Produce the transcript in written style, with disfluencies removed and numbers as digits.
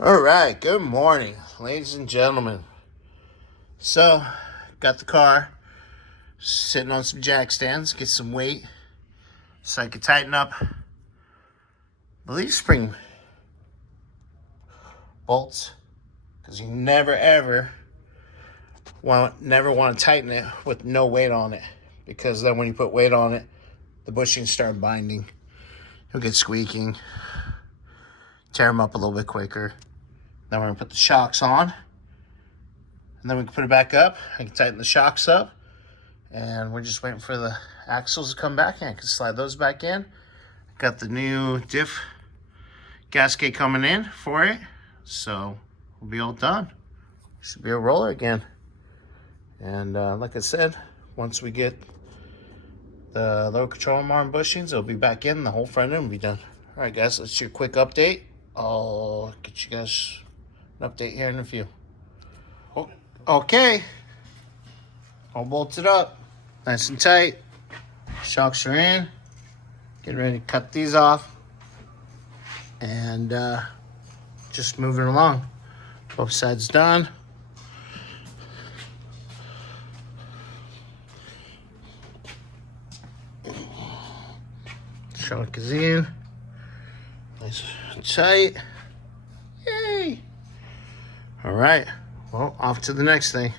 All right, good morning, ladies and gentlemen. So, got the car sitting on some jack stands, get some weight so I can tighten up, I believe, spring bolts, because you never want to tighten it with no weight on it, because then when you put weight on it, the bushings start binding. It'll get squeaking, tear them up a little bit quicker. Then we're going to put the shocks on, and then we can put it back up. I can tighten the shocks up, and we're just waiting for the axles to come back in. I can slide those back in. Got the new diff gasket coming in for it, so we'll be all done. Should be a roller again. And like I said, once we get the lower control arm bushings, it'll be back in, the whole front end will be done. All right, guys, let's do a quick update. I'll get you guys an update here in a few. Okay, all bolted up, nice and tight. Shocks are in. Getting ready to cut these off, and just moving along. Both sides done. Shock is in. Nice and tight. Yay! All right, well, off to the next thing.